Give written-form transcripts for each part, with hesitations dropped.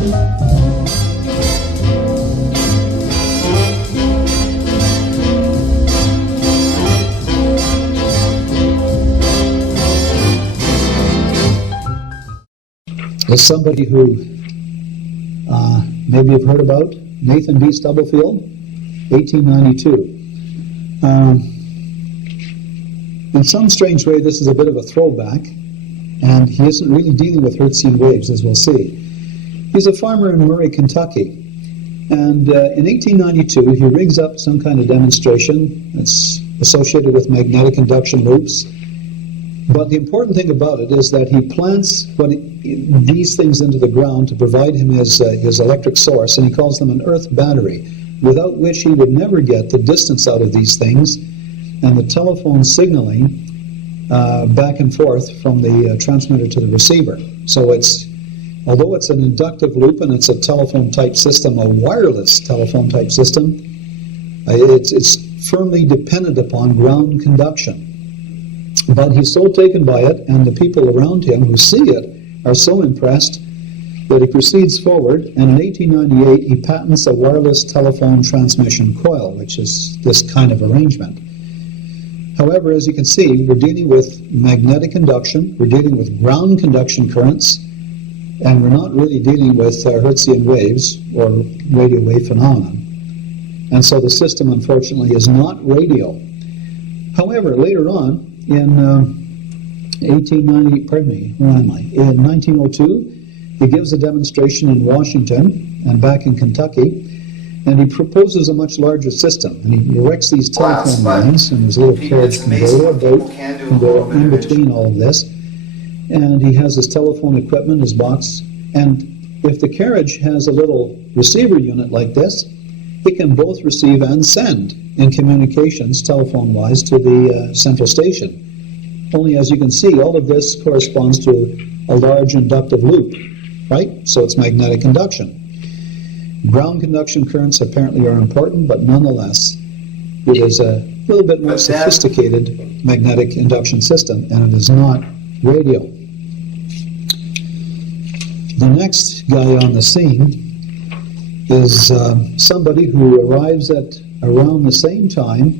There's somebody who maybe you've heard about, Nathan B. Stubblefield, 1892. In some strange way, this is a bit of a throwback, and he isn't really dealing with Hertzian waves, as we'll see. He's a farmer in Murray, Kentucky, and in 1892, he rigs up some kind of demonstration that's associated with magnetic induction loops. But the important thing about it is that he plants these things into the ground to provide him his electric source, and he calls them an earth battery, without which he would never get the distance out of these things and the telephone signaling back and forth from the transmitter to the receiver. So although it's an inductive loop and it's a telephone-type system, a wireless telephone-type system, it's firmly dependent upon ground conduction. But he's so taken by it, and the people around him who see it are so impressed that he proceeds forward, and in 1898 he patents a wireless telephone transmission coil, which is this kind of arrangement. However, as you can see, we're dealing with magnetic induction, we're dealing with ground conduction currents, and we're not really dealing with Hertzian waves or radio wave phenomenon. And so the system, unfortunately, is not radio. However, later on, in 1902, he gives a demonstration in Washington and back in Kentucky, and he proposes a much larger system. And he erects these telephone lines, and his little carriage can go, a boat can go in between all of this. And he has his telephone equipment, his box, and if the carriage has a little receiver unit like this, it can both receive and send in communications, telephone-wise, to the central station. Only, as you can see, all of this corresponds to a large inductive loop, right? So it's magnetic induction. Ground conduction currents apparently are important, but nonetheless, it is a little bit more sophisticated magnetic induction system, and it is not radio. The next guy on the scene is somebody who arrives at around the same time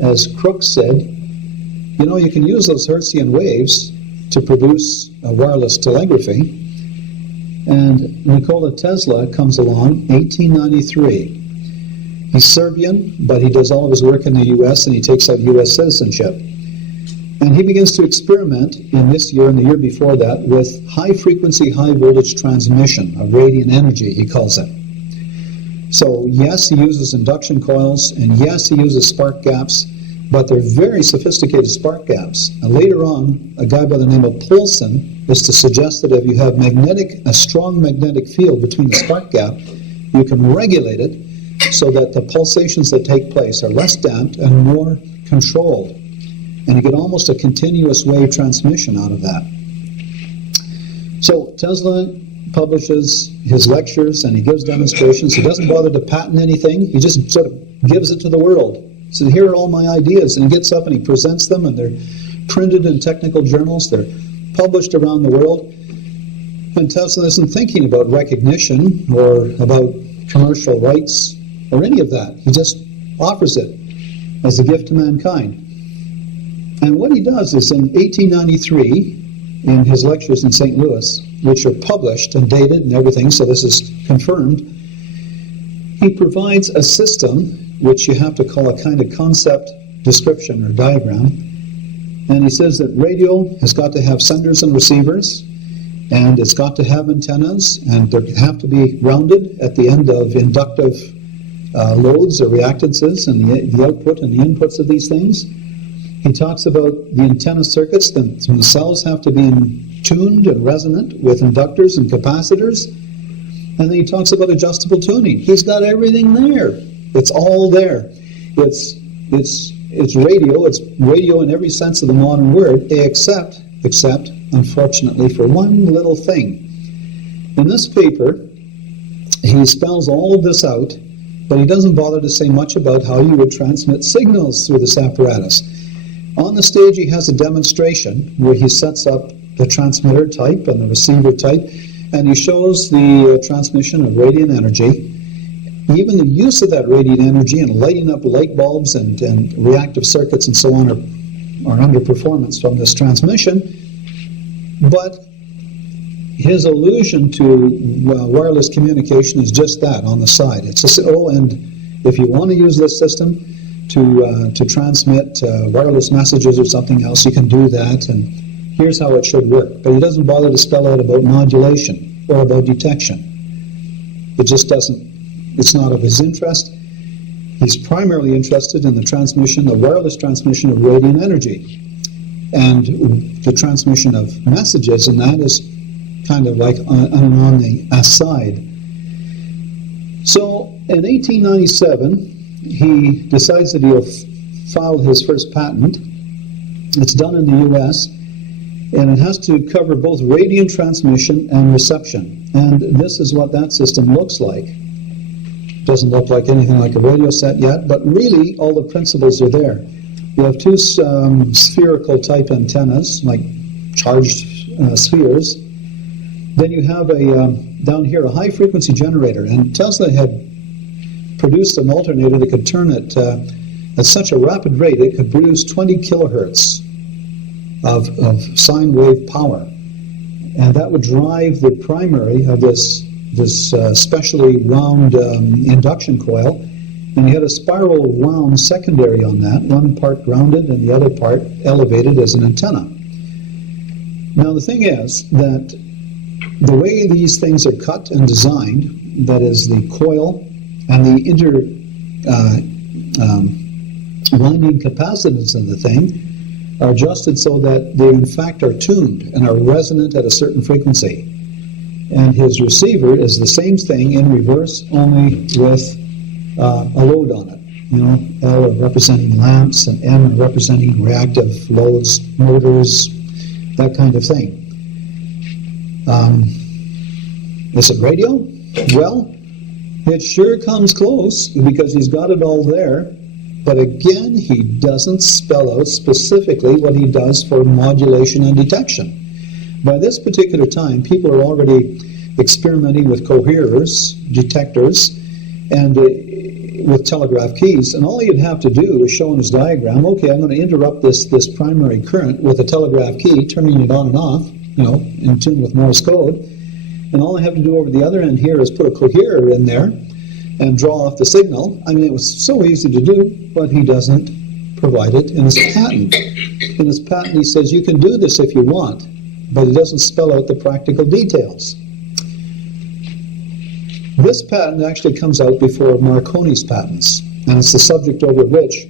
as Crook said, you know, you can use those Hertzian waves to produce wireless telegraphy. And Nikola Tesla comes along, 1893. He's Serbian, but he does all of his work in the U.S. and he takes out U.S. citizenship. And he begins to experiment in this year and the year before that with high-frequency, high-voltage transmission of radiant energy, he calls it. So yes, he uses induction coils, and yes, he uses spark gaps, but they're very sophisticated spark gaps. And later on, a guy by the name of Poulsen is to suggest that if you have a strong magnetic field between the spark gap, you can regulate it so that the pulsations that take place are less damped and more controlled. And you get almost a continuous wave transmission out of that. So Tesla publishes his lectures and he gives demonstrations. He doesn't bother to patent anything. He just sort of gives it to the world. So here are all my ideas, and he gets up and he presents them, and they're printed in technical journals. They're published around the world. And Tesla isn't thinking about recognition or about commercial rights or any of that. He just offers it as a gift to mankind. And what he does is in 1893, in his lectures in St. Louis, which are published and dated and everything, so this is confirmed, he provides a system which you have to call a kind of concept description or diagram. And he says that radio has got to have senders and receivers, and it's got to have antennas, and they have to be rounded at the end of inductive loads or reactances, and the output and the inputs of these things. He talks about the antenna circuits themselves have to be tuned and resonant with inductors and capacitors. And then he talks about adjustable tuning. He's got everything there. It's all there. It's radio. It's radio in every sense of the modern word, except, unfortunately, for one little thing. In this paper, he spells all of this out, but he doesn't bother to say much about how you would transmit signals through this apparatus. On the stage, he has a demonstration where he sets up the transmitter type and the receiver type, And he shows the transmission of radiant energy, even the use of that radiant energy and lighting up light bulbs and reactive circuits and so on are under performance from this transmission. But his allusion to wireless communication is just that, on the side. It's just, and if you want to use this system to transmit wireless messages or something else, you can do that, and here's how it should work. But he doesn't bother to spell out about modulation or about detection. It just doesn't. It's not of his interest. He's primarily interested in the wireless transmission of radiant energy. And the transmission of messages, and that is kind of like on the aside. So in 1897, he decides that he'll file his first patent. It's done in the U.S., and it has to cover both radiant transmission and reception. And this is what that system looks like. It doesn't look like anything like a radio set yet, but really all the principles are there. You have two spherical type antennas, like charged spheres. Then you have down here a high frequency generator, and Tesla had produced an alternator that could turn it at such a rapid rate it could produce 20 kilohertz of sine wave power, and that would drive the primary of this specially wound induction coil, and you had a spiral wound secondary on that, one part grounded and the other part elevated as an antenna. Now the thing is that the way these things are cut and designed, that is the coil and the winding capacitance of the thing, are adjusted so that they in fact are tuned and are resonant at a certain frequency. And his receiver is the same thing in reverse, only with a load on it. You know, L representing lamps and M representing reactive loads, motors, that kind of thing. Is it radio? Well, it sure comes close because he's got it all there. But again, he doesn't spell out specifically what he does for modulation and detection. By this particular time, people are already experimenting with coherers, detectors, and with telegraph keys. And all he'd have to do is show in his diagram, okay, I'm going to interrupt this primary current with a telegraph key, turning it on and off, in tune with Morse code. And all I have to do over the other end here is put a coherer in there and draw off the signal. I mean, it was so easy to do, but he doesn't provide it in his patent. In his patent, he says you can do this if you want, but he doesn't spell out the practical details. This patent actually comes out before Marconi's patents, and it's the subject over which,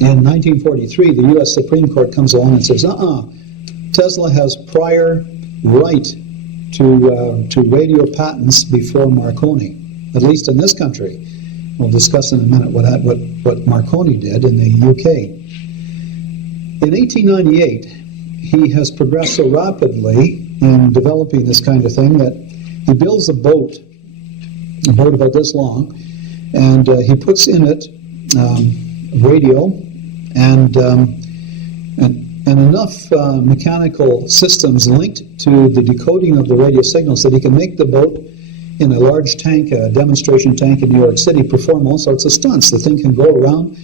in 1943, the U.S. Supreme Court comes along and says, Tesla has prior right to radio patents before Marconi, at least in this country. We'll discuss in a minute what Marconi did in the UK. In 1898, he has progressed so rapidly in developing this kind of thing that he builds a boat about this long, and he puts in it radio and enough mechanical systems linked to the decoding of the radio signals that he can make the boat in a large tank, a demonstration tank in New York City, perform all sorts of stunts. The thing can go around,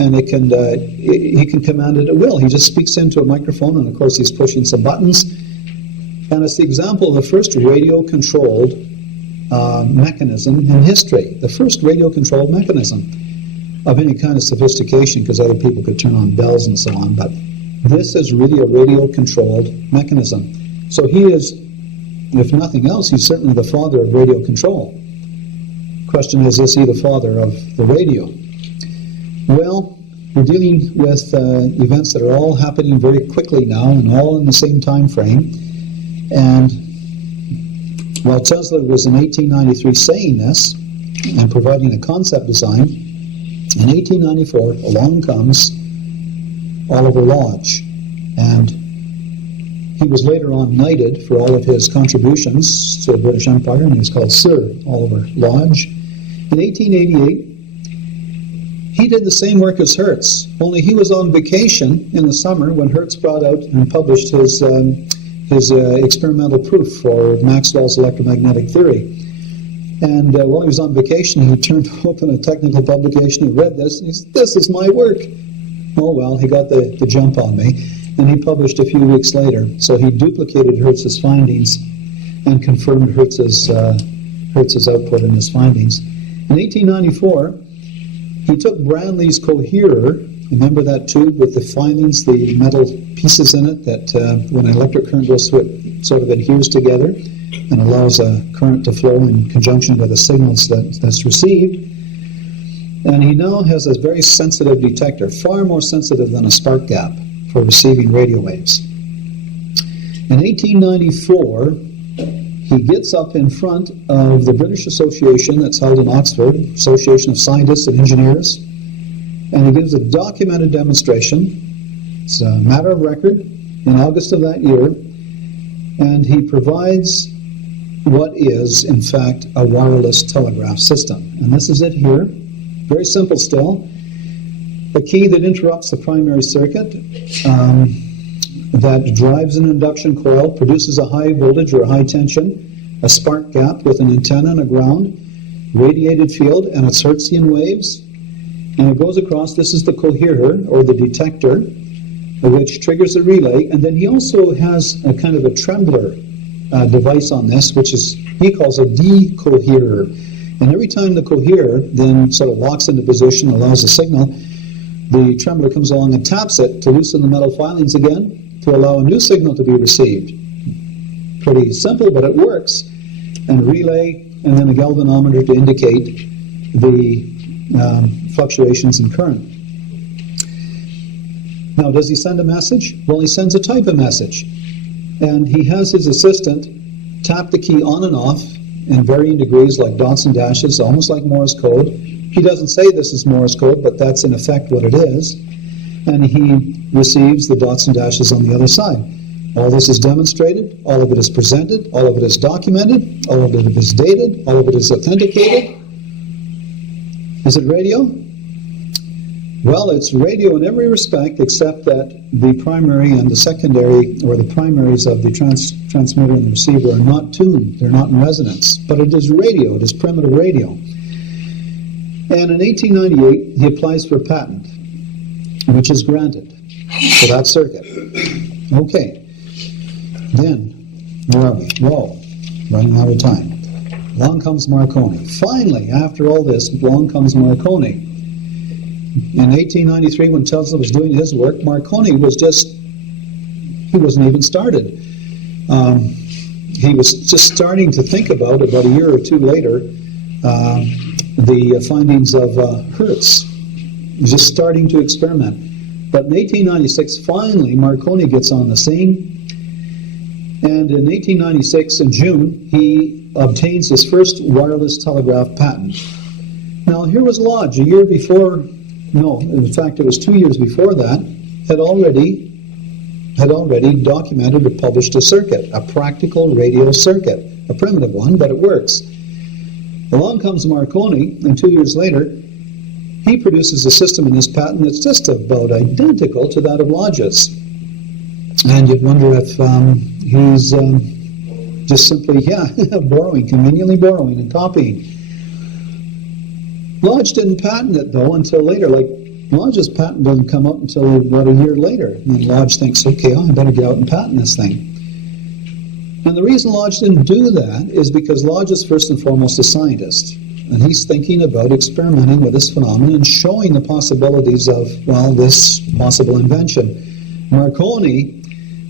and he can command it at will. He just speaks into a microphone, and of course he's pushing some buttons. And it's the example of the first radio-controlled mechanism in history, the first radio-controlled mechanism of any kind of sophistication, because other people could turn on bells and so on, but this is really a radio-controlled mechanism. So he is, if nothing else, he's certainly the father of radio control. Question is he the father of the radio? Well, we're dealing with events that are all happening very quickly now and all in the same time frame. And while Tesla was in 1893 saying this and providing a concept design, in 1894 along comes Oliver Lodge, and he was later on knighted for all of his contributions to the British Empire, and he was called Sir Oliver Lodge. In 1888, he did the same work as Hertz, only he was on vacation in the summer when Hertz brought out and published his his experimental proof for Maxwell's electromagnetic theory. And while he was on vacation, he turned open a technical publication and read this, and he said, "This is my work." Oh well, he got the jump on me, and he published a few weeks later. So he duplicated Hertz's findings and confirmed Hertz's output in his findings. In 1894, he took Branly's coherer. Remember that tube with the filings, the metal pieces in it that when an electric current goes through it, sort of adheres together and allows a current to flow in conjunction with the signals that's received. And he now has a very sensitive detector, far more sensitive than a spark gap for receiving radio waves. In 1894, he gets up in front of the British Association that's held in Oxford, Association of Scientists and Engineers, and he gives a documented demonstration. It's a matter of record in August of that year, and he provides what is, in fact, a wireless telegraph system. And this is it here. Very simple still. A key that interrupts the primary circuit that drives an induction coil, produces a high voltage or a high tension, a spark gap with an antenna and a ground, radiated field, and its Hertzian waves. And it goes across, this is the coherer, or the detector, which triggers a relay. And then he also has a kind of a trembler device on this, which is, he calls a decoherer. And every time the coherer then sort of locks into position, allows a signal, the trembler comes along and taps it to loosen the metal filings again to allow a new signal to be received. Pretty simple, but it works. And a relay, and then a galvanometer to indicate the fluctuations in current. Now, does he send a message? Well, he sends a type of message. And he has his assistant tap the key on and off in varying degrees, like dots and dashes, almost like Morse code. He doesn't say this is Morse code, but that's in effect what it is. And he receives the dots and dashes on the other side. All this is demonstrated, all of it is presented, all of it is documented, all of it is dated, all of it is authenticated. Is it radio? Well, it's radio in every respect except that the primary and the secondary, or the primaries of the transmitter and the receiver, are not tuned. They're not in resonance. But it is radio. It is primitive radio. And in 1898, he applies for a patent, which is granted for that circuit. Okay. Then, where are we? Whoa, running out of time. Along comes Marconi. Finally, after all this, along comes Marconi. In 1893, when Tesla was doing his work, Marconi was he wasn't even started. He was just starting to think about a year or two later, the findings of Hertz. He was just starting to experiment. But in 1896, finally, Marconi gets on the scene. And in 1896, in June, he obtains his first wireless telegraph patent. Now, here was Lodge, a year before, no, in fact, it was 2 years before that, had already documented or published a circuit, a practical radio circuit, a primitive one, but it works. Along comes Marconi, and 2 years later, he produces a system in his patent that's just about identical to that of Lodge's. And you'd wonder if he's just simply, conveniently borrowing and copying. Lodge didn't patent it, though, until later. Like, Lodge's patent doesn't come up until about a year later. And then Lodge thinks, okay, I better get out and patent this thing. And the reason Lodge didn't do that is because Lodge is first and foremost a scientist. And he's thinking about experimenting with this phenomenon and showing the possibilities of, this possible invention. Marconi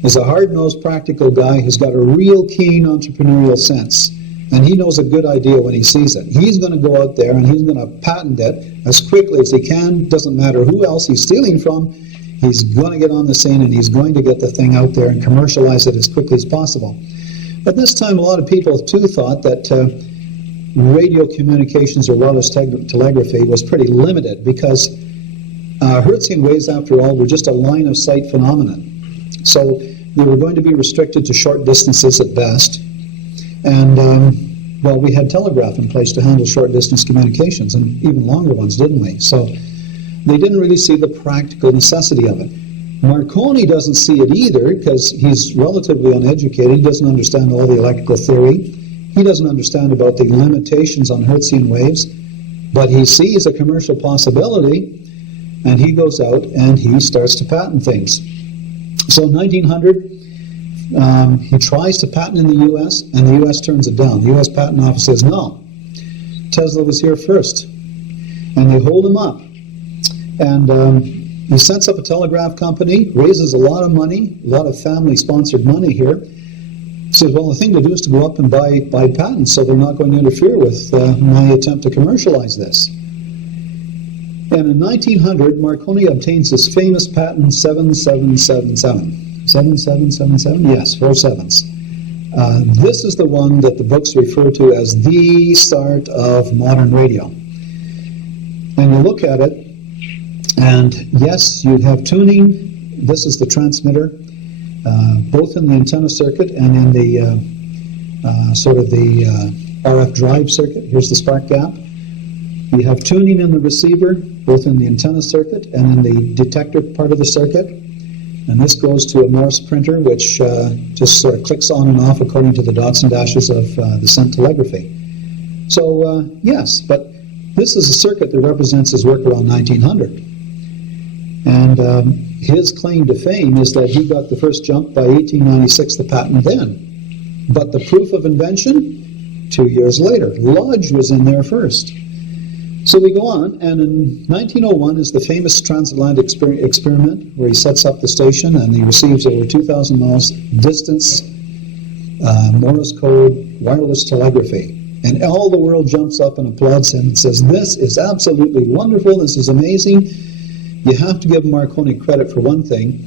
is a hard-nosed, practical guy who's got a real keen entrepreneurial sense. And he knows a good idea when he sees it. He's going to go out there and he's going to patent it as quickly as he can. Doesn't matter who else he's stealing from. He's going to get on the scene and he's going to get the thing out there and commercialize it as quickly as possible. At this time, a lot of people, too, thought that radio communications or wireless telegraphy was pretty limited because Hertzian waves, after all, were just a line-of-sight phenomenon. So they were going to be restricted to short distances at best. And, we had telegraph in place to handle short-distance communications, and even longer ones, didn't we? So they didn't really see the practical necessity of it. Marconi doesn't see it either because he's relatively uneducated. He doesn't understand all the electrical theory. He doesn't understand about the limitations on Hertzian waves, but he sees a commercial possibility, and he goes out and he starts to patent things. So in 1900, he tries to patent in the U.S., and the U.S. turns it down. The U.S. Patent Office says, no, Tesla was here first. And they hold him up. And he sets up a telegraph company, raises a lot of money, a lot of family-sponsored money here. Says, well, the thing to do is to go up and buy patents so they're not going to interfere with my attempt to commercialize this. And in 1900, Marconi obtains his famous patent 7777. 7777? Yes, 4 sevens. This is the one that the books refer to as the start of modern radio. And you look at it, and yes, you have tuning. This is the transmitter, both in the antenna circuit and in the RF drive circuit. Here's the spark gap. You have tuning in the receiver, both in the antenna circuit and in the detector part of the circuit. And this goes to a Morse printer, which just sort of clicks on and off according to the dots and dashes of the sent telegraphy. So, yes, but this is a circuit that represents his work around 1900. And his claim to fame is that he got the first jump by 1896, the patent then. But the proof of invention, 2 years later. Lodge was in there first. So we go on, and in 1901 is the famous transatlantic experiment where he sets up the station and he receives over 2,000 miles distance Morse code wireless telegraphy. And all the world jumps up and applauds him and says, this is absolutely wonderful, this is amazing. You have to give Marconi credit for one thing,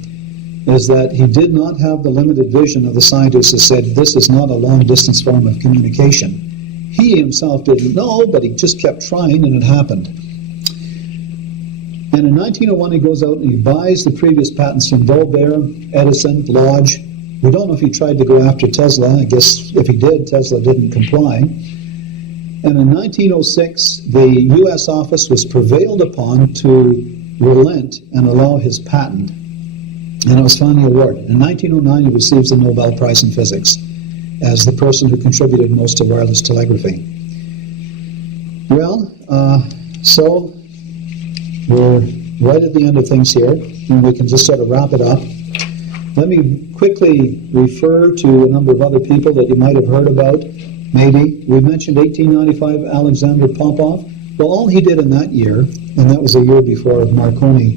is that he did not have the limited vision of the scientists who said this is not a long-distance form of communication. He himself didn't know, but he just kept trying, and it happened. And in 1901, he goes out and he buys the previous patents from Dolbear, Edison, Lodge. We don't know if he tried to go after Tesla. I guess if he did, Tesla didn't comply. And in 1906, the U.S. office was prevailed upon to relent and allow his patent. And it was finally awarded. In 1909, he receives the Nobel Prize in Physics as the person who contributed most to wireless telegraphy. Well, so we're right at the end of things here, and we can just sort of wrap it up. Let me quickly refer to a number of other people that you might have heard about, maybe. We mentioned 1895 Alexander Popov. Well, all he did in that year, and that was a year before Marconi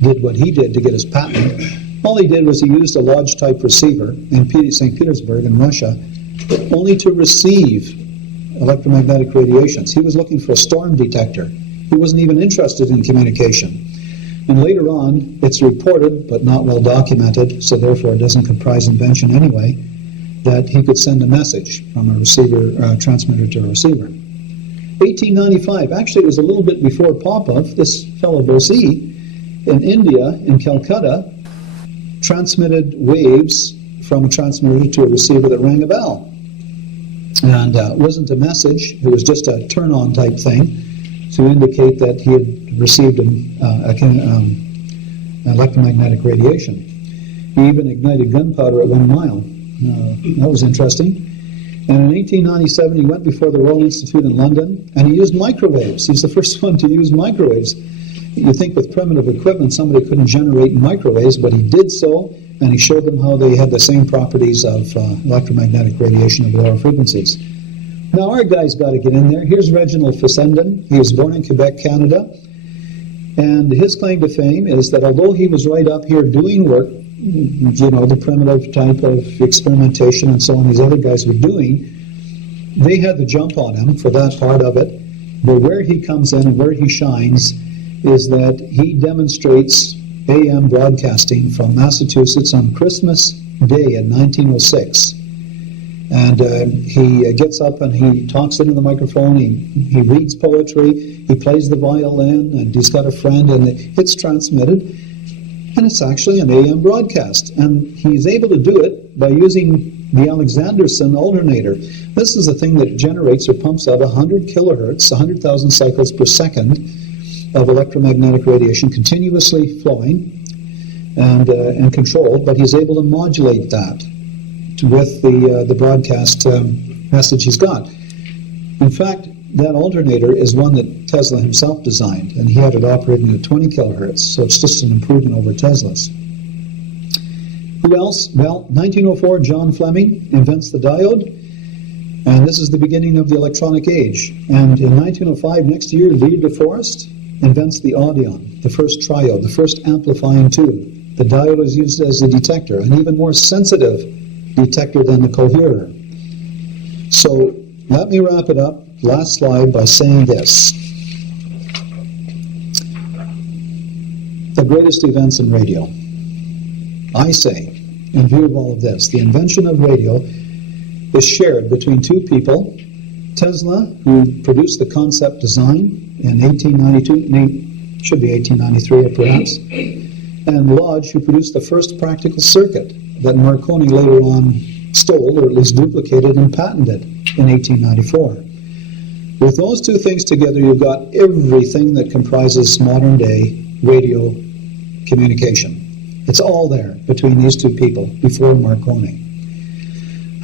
did what he did to get his patent, all he did was he used a Lodge-type receiver in St. Petersburg in Russia only to receive electromagnetic radiations. He was looking for a storm detector. He wasn't even interested in communication. And later on, it's reported, but not well documented, so therefore it doesn't comprise invention anyway, that he could send a message from a receiver, transmitter to a receiver. 1895, actually it was a little bit before Popov, this fellow Bose in India, in Calcutta, transmitted waves from a transmitter to a receiver that rang a bell. And it wasn't a message, it was just a turn-on type thing to indicate that he had received an electromagnetic radiation. He even ignited gunpowder at 1 mile. That was interesting. And in 1897, he went before the Royal Institute in London, and he used microwaves. He's the first one to use microwaves. You'd think with primitive equipment somebody couldn't generate microwaves, but he did so, and he showed them how they had the same properties of electromagnetic radiation of lower frequencies. Now our guy's got to get in there. Here's Reginald Fessenden. He was born in Quebec, Canada, and his claim to fame is that although he was right up here doing work, you know, the primitive type of experimentation and so on these other guys were doing, they had the jump on him for that part of it. But where he comes in and where he shines is that he demonstrates AM broadcasting from Massachusetts on Christmas Day in 1906. And he gets up and he talks into the microphone, he reads poetry, he plays the violin, and he's got a friend, and it's transmitted. And it's actually an AM broadcast. And he's able to do it by using the Alexanderson alternator. This is a thing that generates or pumps out 100 kilohertz, 100,000 cycles per second of electromagnetic radiation continuously flowing. and controlled, but he's able to modulate that with the broadcast message he's got. In fact, that alternator is one that Tesla himself designed, and he had it operating at 20 kilohertz, so it's just an improvement over Tesla's. Who else? Well, 1904, John Fleming invents the diode, and this is the beginning of the electronic age. And in 1905, next year, Lee de Forest invents the Audion, the first triode, the first amplifying tube. The diode is used as a detector, an even more sensitive detector than the coherer. So let me wrap it up, last slide, by saying this. The greatest events in radio. I say, in view of all of this, the invention of radio is shared between two people, Tesla, who produced the concept design in 1892, should be 1893 perhaps, and Lodge, who produced the first practical circuit that Marconi later on stole, or at least duplicated and patented in 1894. With those two things together, you've got everything that comprises modern day radio communication. It's all there between these two people before Marconi.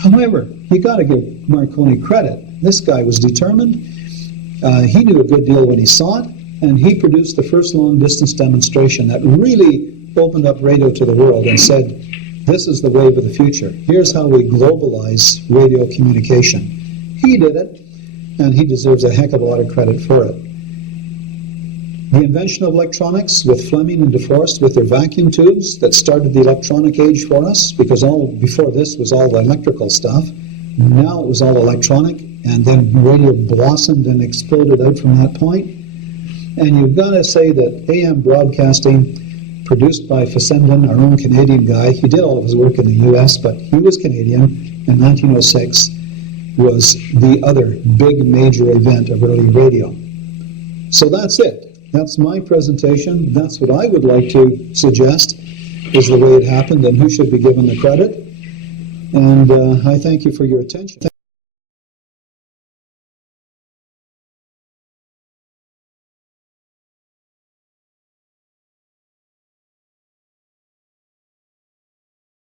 However, you got to give Marconi credit. This guy was determined. He knew a good deal when he saw it, and he produced the first long-distance demonstration that really opened up radio to the world and said, this is the wave of the future. Here's how we globalize radio communication. He did it, and he deserves a heck of a lot of credit for it. The invention of electronics with Fleming and de Forest with their vacuum tubes that started the electronic age for us, because all before this was all electrical stuff. Now it was all electronic, and then radio blossomed and exploded out from that point. And you've got to say that AM broadcasting, produced by Fessenden, our own Canadian guy, he did all of his work in the U.S., but he was Canadian, in 1906, was the other big major event of early radio. So that's it. That's my presentation. That's what I would like to suggest is the way it happened and who should be given the credit. And I thank you for your attention.